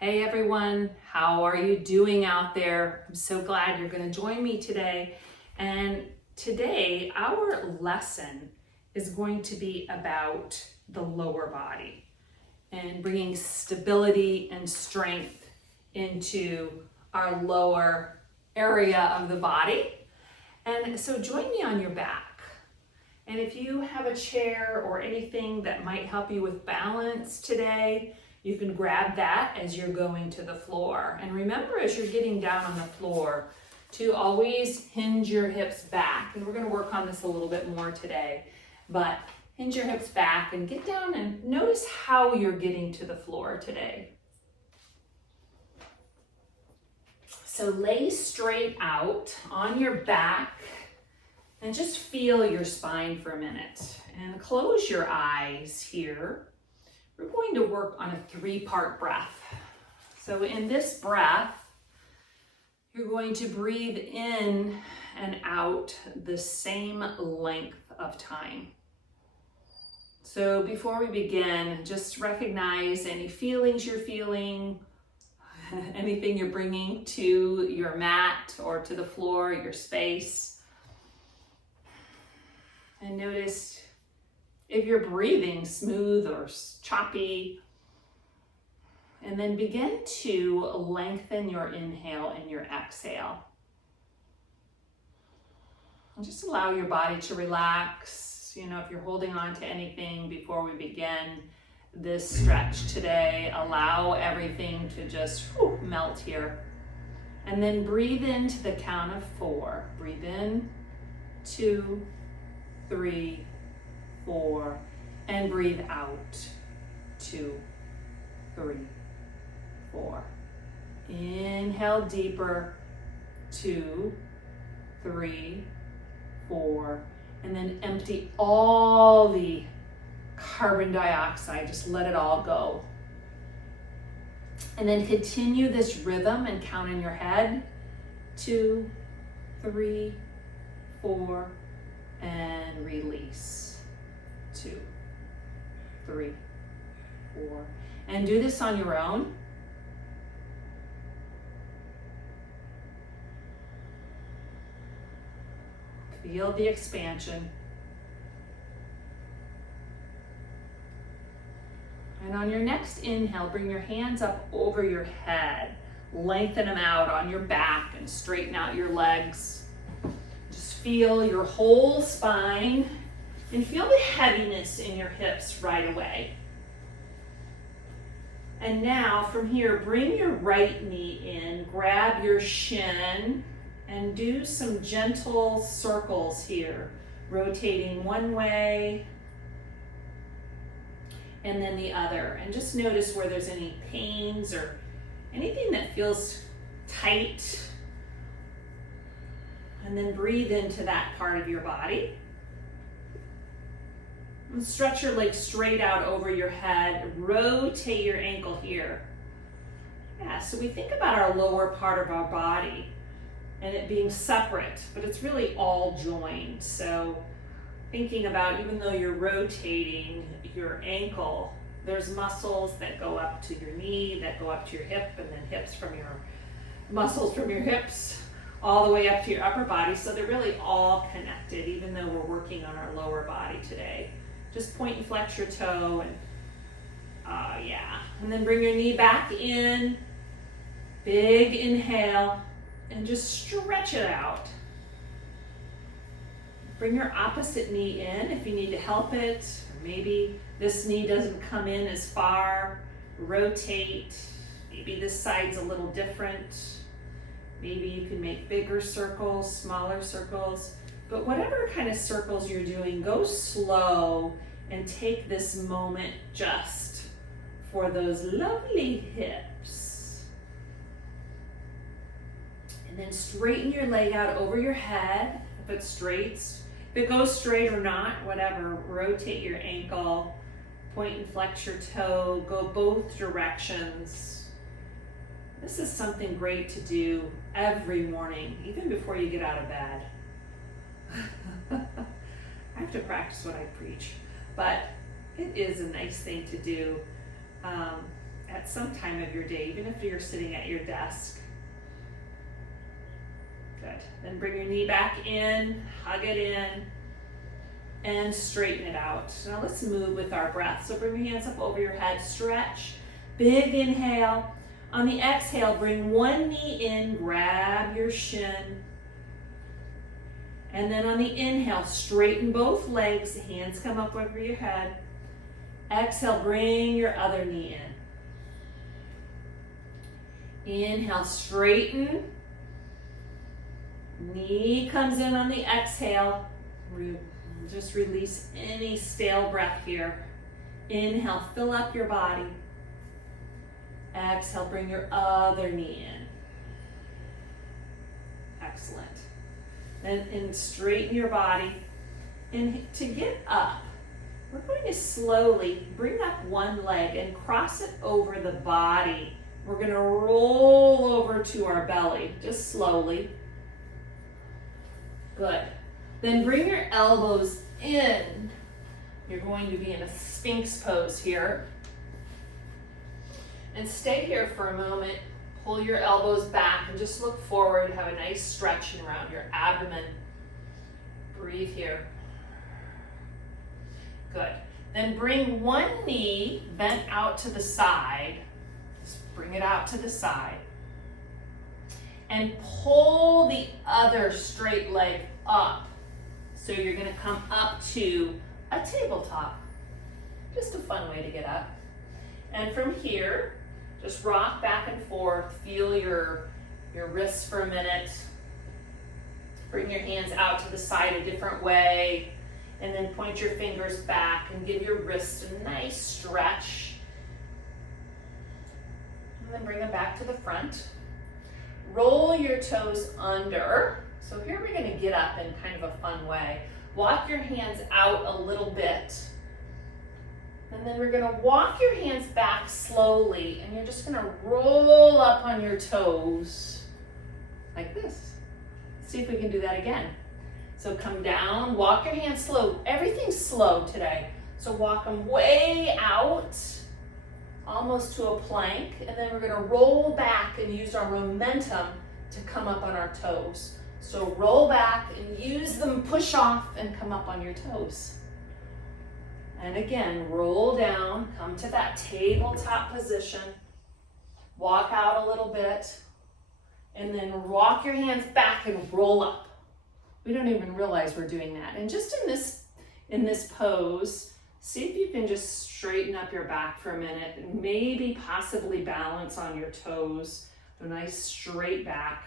Hey everyone, how are you doing out there? I'm so glad you're going to join me today. And today, our lesson is going to be about the lower body and bringing stability and strength into our lower area of the body. And so join me on your back. And if you have a chair or anything that might help you with balance today, you can grab that as you're going to the floor. And remember, as you're getting down on the floor, to always hinge your hips back. And we're going to work on this a little bit more today. But hinge your hips back and get down and notice how you're getting to the floor today. So lay straight out on your back and just feel your spine for a minute. And close your eyes here. We're going to work on a three-part breath. So in this breath, you're going to breathe in and out the same length of time. So before we begin, just recognize any feelings you're feeling, anything you're bringing to your mat or to the floor, your space. And notice if you're breathing smooth or choppy, and then begin to lengthen your inhale and your exhale. And just allow your body to relax. You know, if you're holding on to anything before we begin this stretch today, allow everything to just melt here. And then breathe into the count of 4. Breathe in, 2, 3, 4, and breathe out, 2, 3, 4. Inhale deeper, 2, 3, 4, and then empty all the carbon dioxide, just let it all go. And then continue this rhythm and count in your head, 2, 3, 4, and release. 2, 3, 4. And do this on your own. Feel the expansion. And on your next inhale, bring your hands up over your head. Lengthen them out on your back and straighten out your legs. Just feel your whole spine and feel the heaviness in your hips right away. And now from here, bring your right knee in, grab your shin, and do some gentle circles here, rotating one way and then the other. And just notice where there's any pains or anything that feels tight. And then breathe into that part of your body. And stretch your legs straight out over your head. Rotate your ankle here. Yeah, so we think about our lower part of our body and it being separate, but it's really all joined. So thinking about, even though you're rotating your ankle, there's muscles that go up to your knee, that go up to your hip, and then muscles from your hips all the way up to your upper body. So they're really all connected, even though we're working on our lower body today. Just point and flex your toe, and and then bring your knee back in. Big inhale, and just stretch it out. Bring your opposite knee in if you need to help it. Or maybe this knee doesn't come in as far. Rotate. Maybe this side's a little different. Maybe you can make bigger circles, smaller circles. But whatever kind of circles you're doing, go slow and take this moment just for those lovely hips. And then straighten your leg out over your head. If it's straight, if it goes straight or not, whatever, rotate your ankle, point and flex your toe, go both directions. This is something great to do every morning, even before you get out of bed. I have to practice what I preach, but it is a nice thing to do. at some time of your day, even if you're sitting at your desk. Good. Then bring your knee back in, hug it in, and straighten it out. Now let's move with our breath. So bring your hands up over your head, stretch, big inhale. On the exhale, bring one knee in, grab your shin. And then on the inhale, straighten both legs, hands come up over your head. Exhale, bring your other knee in. Inhale, straighten. Knee comes in on the exhale. Just release any stale breath here. Inhale, fill up your body. Exhale, bring your other knee in. Excellent. And straighten your body. And to get up, we're going to slowly bring up one leg and cross it over the body. We're going to roll over to our belly, just slowly. Good. Then bring your elbows in. You're going to be in a Sphinx pose here. And stay here for a moment. Pull your elbows back and just look forward. Have a nice stretching around your abdomen. Breathe here. Good. Then bring one knee bent out to the side. Just bring it out to the side. And pull the other straight leg up. So you're going to come up to a tabletop. Just a fun way to get up. And from here, just rock back and forth. Feel your wrists for a minute. Bring your hands out to the side a different way. And then point your fingers back and give your wrists a nice stretch. And then bring them back to the front. Roll your toes under. So here we're going to get up in kind of a fun way. Walk your hands out a little bit. And then we're going to walk your hands back slowly. And you're just going to roll up on your toes like this. See if we can do that again. So come down, walk your hands slow. Everything's slow today. So walk them way out, almost to a plank. And then we're going to roll back and use our momentum to come up on our toes. So roll back and use them, push off and come up on your toes. And again, roll down, come to that tabletop position. Walk out a little bit. And then walk your hands back and roll up. We don't even realize we're doing that. And just in this pose, see if you can just straighten up your back for a minute and maybe possibly balance on your toes. A nice straight back.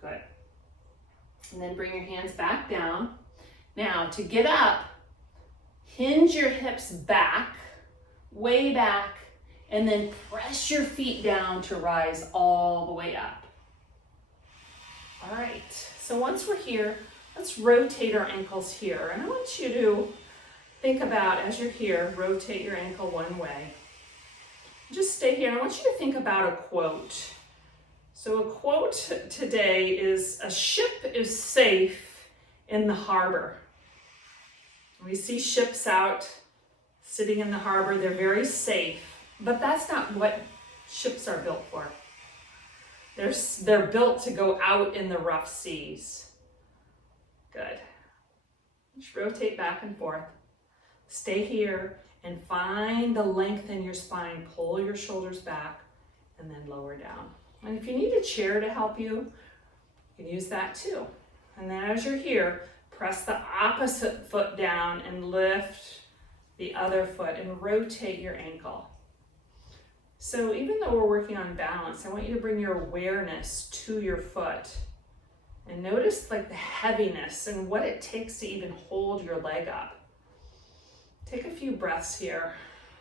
Good. And then bring your hands back down. Now to get up, hinge your hips back, way back, and then press your feet down to rise all the way up. All right, so once we're here, let's rotate our ankles here. And I want you to think about, as you're here, rotate your ankle one way. Just stay here, and I want you to think about a quote. So a quote today is, "A ship is safe in the harbor." We see ships out sitting in the harbor, they're very safe, but that's not what ships are built for. They're built to go out in the rough seas. Good. Just rotate back and forth. Stay here and find the length in your spine. Pull your shoulders back and then lower down. And if you need a chair to help you, you can use that too. And then as you're here, press the opposite foot down and lift the other foot and rotate your ankle. So even though we're working on balance, I want you to bring your awareness to your foot and notice like the heaviness and what it takes to even hold your leg up. Take a few breaths here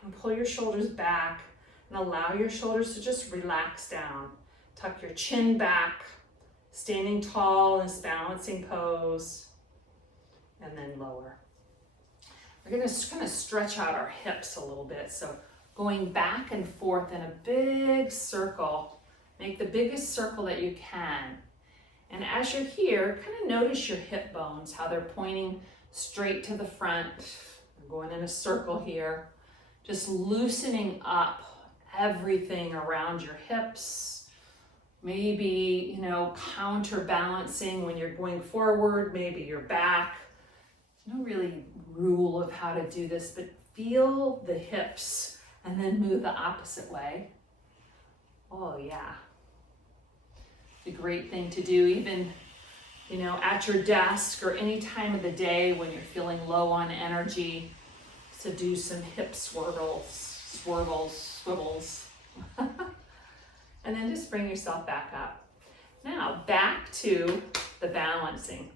and pull your shoulders back and allow your shoulders to just relax down. Tuck your chin back, standing tall in this balancing pose, and then lower. We're going to kind of stretch out our hips a little bit. So going back and forth in a big circle. Make the biggest circle that you can. And as you're here, kind of notice your hip bones, how they're pointing straight to the front. We're going in a circle here. Just loosening up everything around your hips. Maybe, counterbalancing when you're going forward, maybe your back. There's no really rule of how to do this, but feel the hips and then move the opposite way. Oh yeah. It's a great thing to do even, at your desk or any time of the day when you're feeling low on energy, to do some hip swivels. And then just bring yourself back up. Now back to the balancing.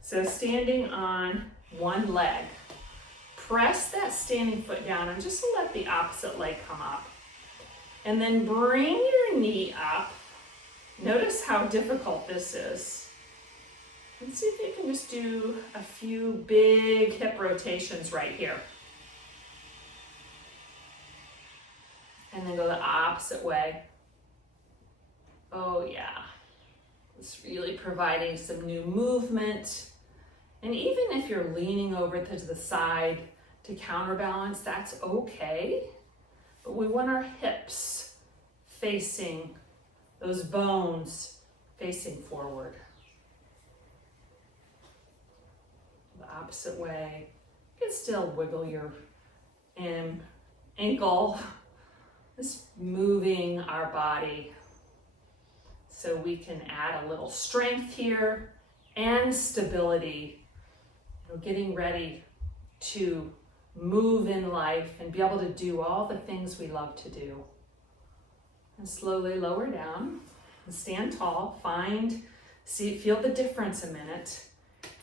So standing on one leg, press that standing foot down and just let the opposite leg come up. And then bring your knee up. Notice how difficult this is. And see if you can just do a few big hip rotations right here. And then go the opposite way. Oh yeah. It's really providing some new movement. And even if you're leaning over to the side to counterbalance, that's okay. But we want our hips facing, those bones facing forward. The opposite way. You can still wiggle your ankle. Just moving our body so we can add a little strength here and stability. Getting ready to move in life and be able to do all the things we love to do. And slowly lower down and stand tall. Feel the difference a minute.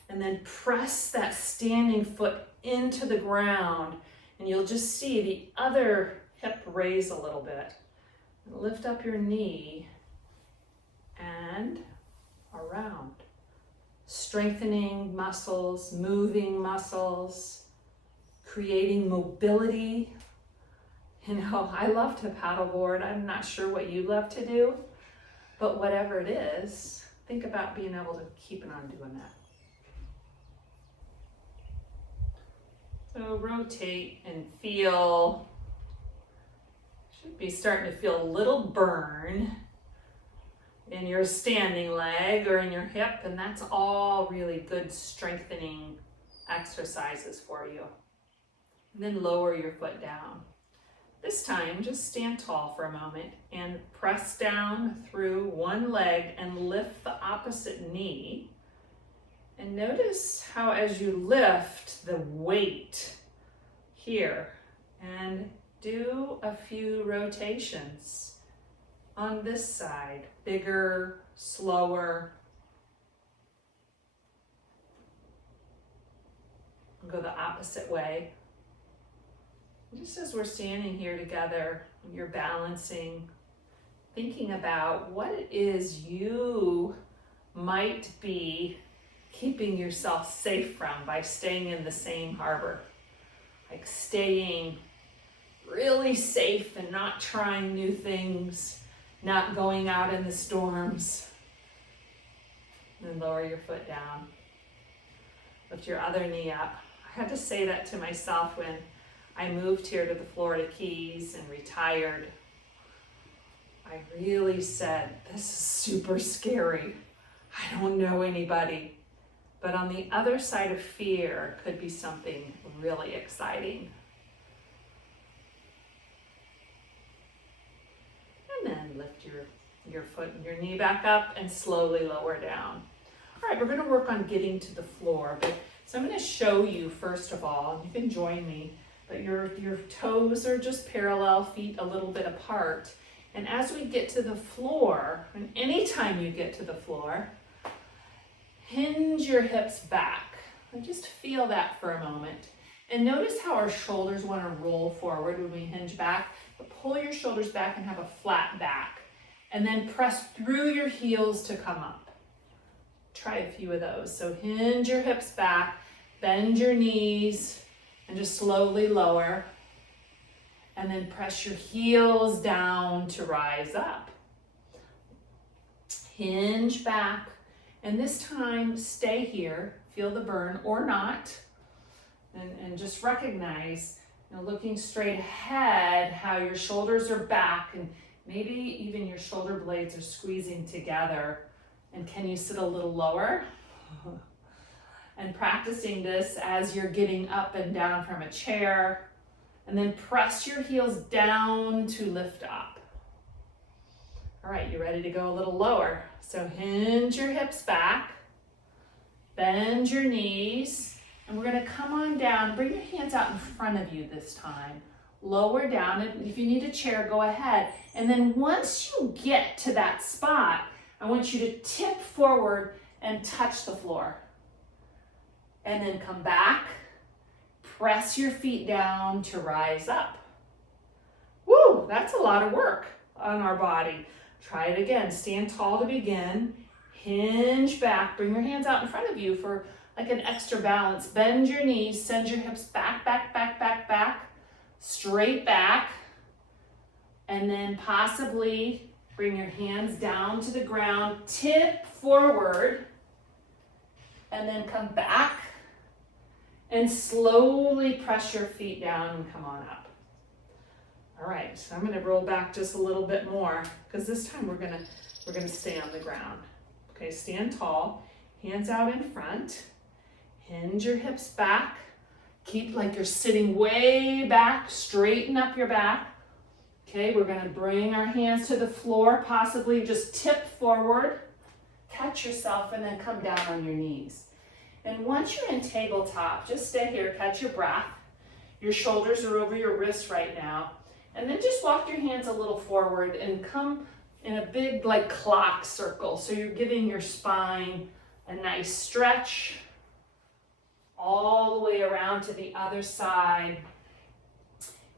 And then press that standing foot into the ground. And you'll just see the other hip raise a little bit. And lift up your knee and around. Strengthening muscles, moving muscles, creating mobility. I love to paddleboard. I'm not sure what you love to do, but whatever it is, think about being able to keep on doing that. So rotate and feel. Should be starting to feel a little burn in your standing leg or in your hip, and that's all really good strengthening exercises for you. And then lower your foot down. This time, just stand tall for a moment and press down through one leg and lift the opposite knee. And notice how as you lift the weight here, and do a few rotations on this side, bigger, slower. Go the opposite way. Just as we're standing here together, you're balancing, thinking about what it is you might be keeping yourself safe from by staying in the same harbor. Like staying really safe and not trying new things, not going out in the storms. And then lower your foot down. Lift your other knee up. I had to say that to myself when I moved here to the Florida Keys and retired. I really said, this is super scary. I don't know anybody. But on the other side of fear could be something really exciting. And then lift your foot and your knee back up and slowly lower down. All right, we're going to work on getting to the floor. So I'm going to show you first of all, you can join me, but your toes are just parallel, feet a little bit apart. And as we get to the floor, and anytime you get to the floor, hinge your hips back. And just feel that for a moment. And notice how our shoulders want to roll forward when we hinge back. But pull your shoulders back and have a flat back. And then press through your heels to come up. Try a few of those. So hinge your hips back, bend your knees, and just slowly lower. And then press your heels down to rise up. Hinge back. And this time, stay here. Feel the burn or not. And just recognize Now looking straight ahead, how your shoulders are back and maybe even your shoulder blades are squeezing together. And can you sit a little lower? And practicing this as you're getting up and down from a chair. And then press your heels down to lift up. All right, you ready to go a little lower? So hinge your hips back, bend your knees, and we're gonna come on down. Bring your hands out in front of you this time. Lower down, if you need a chair, go ahead. And then once you get to that spot, I want you to tip forward and touch the floor. And then come back, press your feet down to rise up. Woo, that's a lot of work on our body. Try it again, stand tall to begin, hinge back, bring your hands out in front of you for like an extra balance. Bend your knees, send your hips back, back, back, back, back, straight back, and then possibly bring your hands down to the ground, tip forward, and then come back and slowly press your feet down and come on up. All right, so I'm gonna roll back just a little bit more because this time we're gonna stay on the ground. Okay, stand tall, hands out in front, hinge your hips back, keep like you're sitting way back, straighten up your back. Okay, we're gonna bring our hands to the floor, possibly just tip forward, catch yourself, and then come down on your knees. And once you're in tabletop, just stay here, catch your breath. Your shoulders are over your wrists right now. And then just walk your hands a little forward and come in a big like clock circle. So you're giving your spine a nice stretch all the way around to the other side.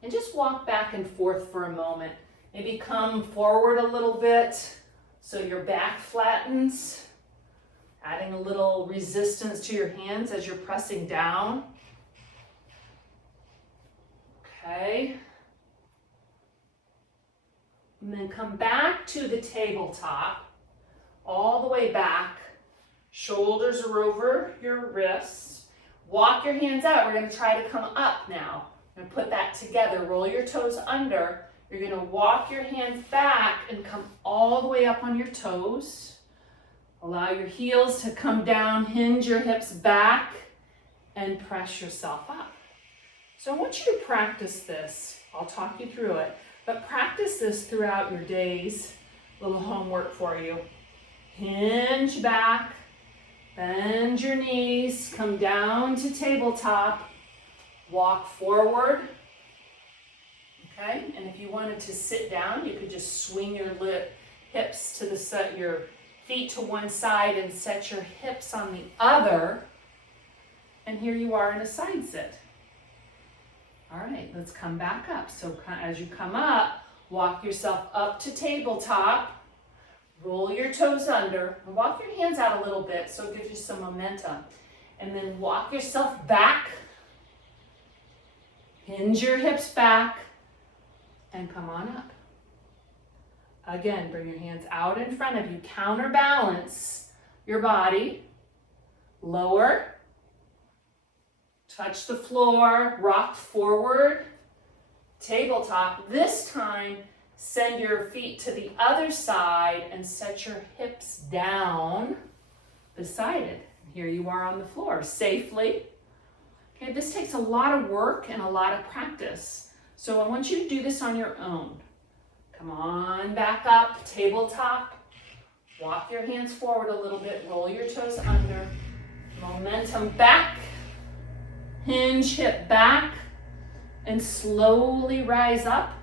And just walk back and forth for a moment. Maybe come forward a little bit so your back flattens, adding a little resistance to your hands as you're pressing down. Okay. And then come back to the tabletop, all the way back. Shoulders are over your wrists. Walk your hands out. We're going to try to come up now. And put that together. Roll your toes under. You're going to walk your hands back and come all the way up on your toes. Allow your heels to come down. Hinge your hips back and press yourself up. So I want you to practice this. I'll talk you through it. But practice this throughout your days. Little homework for you. Hinge back. Bend your knees. Come down to tabletop. Walk forward, okay? And if you wanted to sit down, you could just swing your hips to your feet to one side and set your hips on the other. And here you are in a side sit. All right, let's come back up. So as you come up, walk yourself up to tabletop, roll your toes under, and walk your hands out a little bit so it gives you some momentum. And then walk yourself back. Hinge your hips back and come on up. Again, bring your hands out in front of you. Counterbalance your body. Lower. Touch the floor. Rock forward. Tabletop. This time, send your feet to the other side and set your hips down beside it. Here you are on the floor safely. Okay, this takes a lot of work and a lot of practice. So I want you to do this on your own. Come on back up, tabletop. Walk your hands forward a little bit, roll your toes under. Momentum back, hinge hip back, and slowly rise up.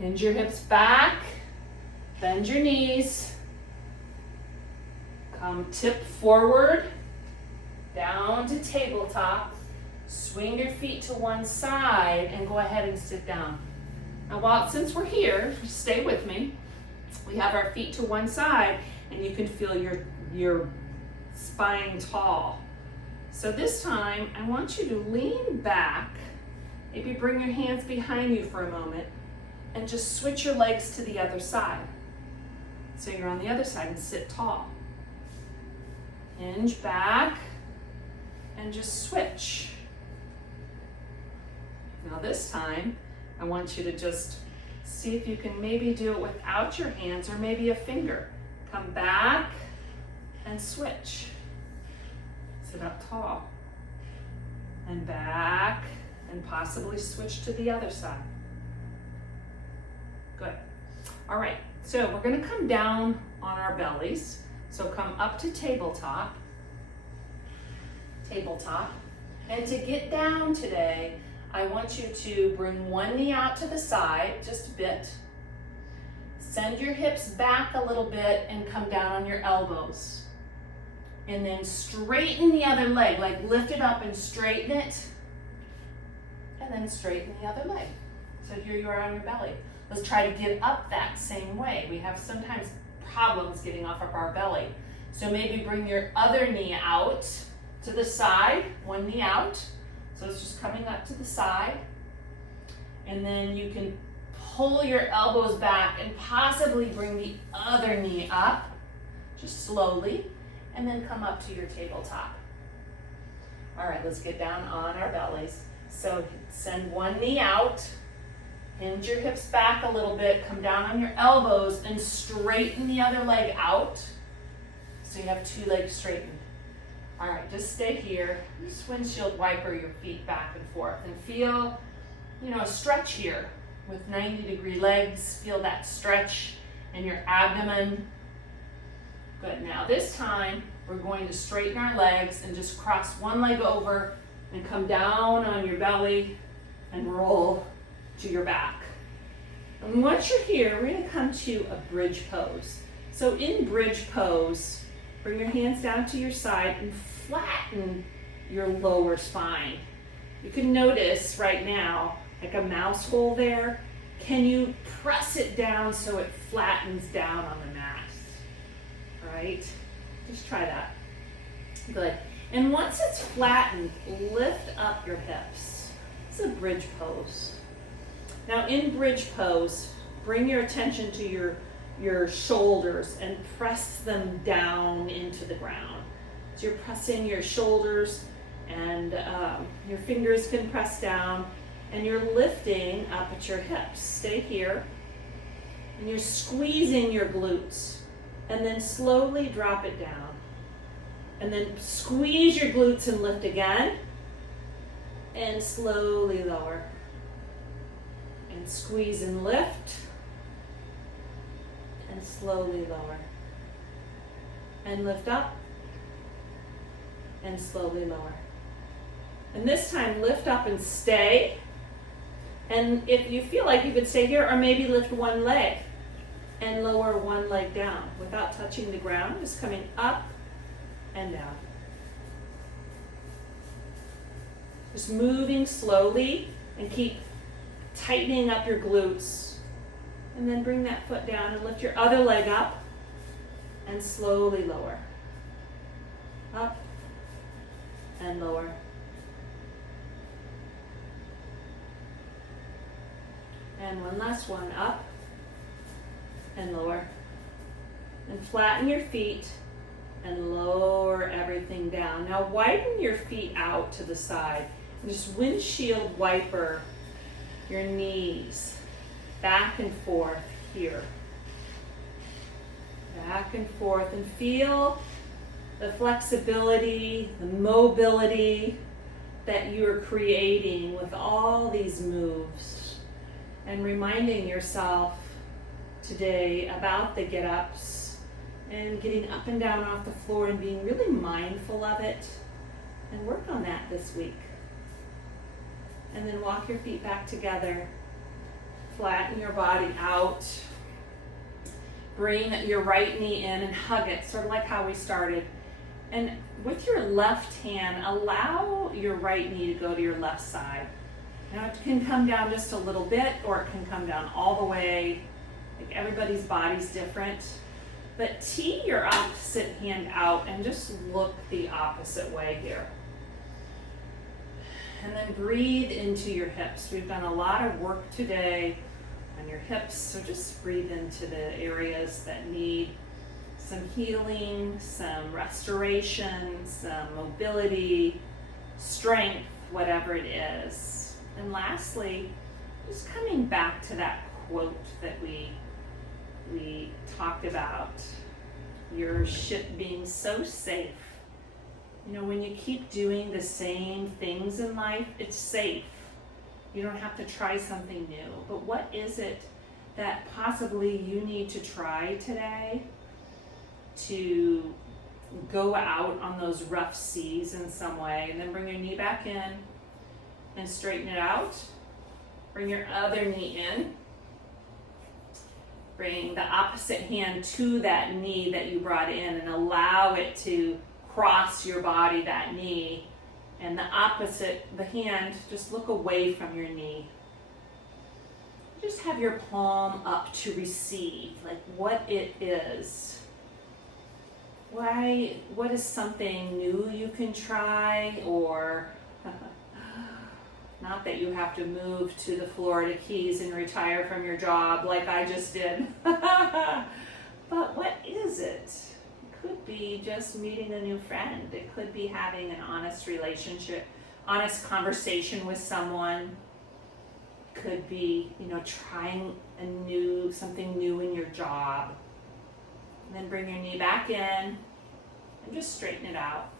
Hinge your hips back, bend your knees. Come tip forward. Down to tabletop, swing your feet to one side and go ahead and sit down. Now since we're here, stay with me. We have our feet to one side and you can feel your spine tall. So this time I want you to lean back, maybe bring your hands behind you for a moment and just switch your legs to the other side. So you're on the other side and sit tall. Hinge back. And just switch. Now this time, I want you to just see if you can maybe do it without your hands or maybe a finger. Come back and switch. Sit up tall. And back and possibly switch to the other side. Good. All right, so we're gonna come down on our bellies. So come up to tabletop. And to get down today, I want you to bring one knee out to the side, just a bit. Send your hips back a little bit and come down on your elbows. And then straighten the other leg, like lift it up and straighten it. And then straighten the other leg. So here you are on your belly. Let's try to get up that same way. We have sometimes problems getting off of our belly. So maybe bring your other knee out to the side, one knee out. So it's just coming up to the side. And then you can pull your elbows back and possibly bring the other knee up, just slowly, and then come up to your tabletop. All right, let's get down on our bellies. So send one knee out, hinge your hips back a little bit, come down on your elbows and straighten the other leg out. So you have two legs straightened. All right, just stay here. Just windshield wiper your feet back and forth and feel, a stretch here with 90-degree legs. Feel that stretch in your abdomen. Good, now this time we're going to straighten our legs and just cross one leg over and come down on your belly and roll to your back. And once you're here, we're gonna come to a bridge pose. So in bridge pose, bring your hands down to your side and flatten your lower spine. You can notice right now, like a mouse hole there. Can you press it down so it flattens down on the mat? Right? Just try that. Good. And once it's flattened, lift up your hips. It's a bridge pose. Now in bridge pose, bring your attention to your shoulders and press them down into the ground. So you're pressing your shoulders and your fingers can press down and you're lifting up at your hips. Stay here. And you're squeezing your glutes and then slowly drop it down. And then squeeze your glutes and lift again and slowly lower. And squeeze and lift and slowly lower. And lift up and slowly lower. And this time lift up and stay. And if you feel like you could stay here, or maybe lift one leg and lower one leg down without touching the ground, just coming up and down. Just moving slowly and keep tightening up your glutes. And then bring that foot down and lift your other leg up and slowly lower. Up and lower. And one last one, up and lower. And flatten your feet and lower everything down. Now widen your feet out to the side and just windshield wiper your knees back and forth here. Back and forth, and feel the flexibility, the mobility that you are creating with all these moves. And reminding yourself today about the get-ups and getting up and down off the floor and being really mindful of it. And work on that this week. And then walk your feet back together. Flatten your body out. Bring your right knee in and hug it, sort of like how we started. And with your left hand, allow your right knee to go to your left side. Now it can come down just a little bit, or it can come down all the way. Like everybody's body's different. But tee your opposite hand out and just look the opposite way here. And then breathe into your hips. We've done a lot of work today on your hips, so just breathe into the areas that need some healing, some restoration, some mobility, strength, whatever it is. And lastly, just coming back to that quote that we talked about, your ship being so safe. You know, when you keep doing the same things in life, it's safe. You don't have to try something new. But what is it that possibly you need to try today to go out on those rough seas in some way? And then bring your knee back in and straighten it out. Bring your other knee in. Bring the opposite hand to that knee that you brought in and allow it to cross your body, that knee. And the opposite, the hand, just look away from your knee. Just have your palm up to receive, like what it is. What is something new you can try, or not that you have to move to the Florida Keys and retire from your job like I just did. But what is it? It could be just meeting a new friend. It could be having an honest relationship, honest conversation with someone. Could be, trying something new in your job. And then bring your knee back in and just straighten it out.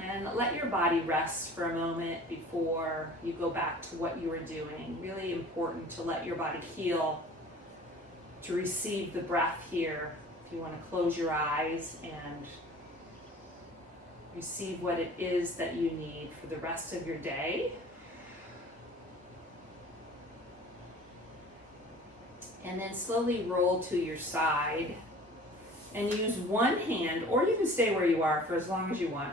And let your body rest for a moment before you go back to what you were doing. Really important to let your body heal, to receive the breath here. If you want to close your eyes and receive what it is that you need for the rest of your day. And then slowly roll to your side and use one hand, or you can stay where you are for as long as you want.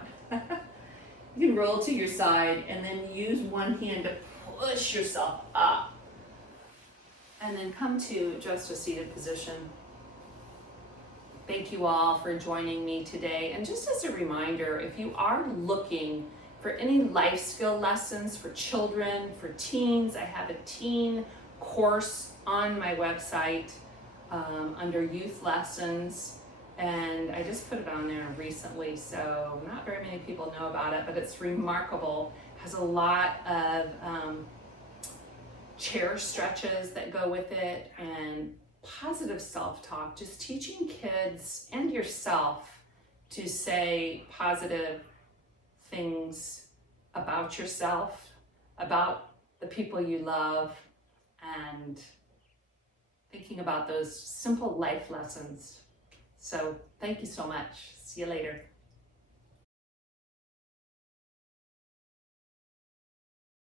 You can roll to your side and then use one hand to push yourself up. And then come to just a seated position. Thank you all for joining me today. And just as a reminder, if you are looking for any life skill lessons for children, for teens, I have a teen course on my website under youth lessons. And I just put it on there recently, so not very many people know about it, but it's remarkable. It has a lot of chair stretches that go with it and positive self-talk, just teaching kids and yourself to say positive things about yourself, about the people you love, and thinking about those simple life lessons. So thank you so much. See you later.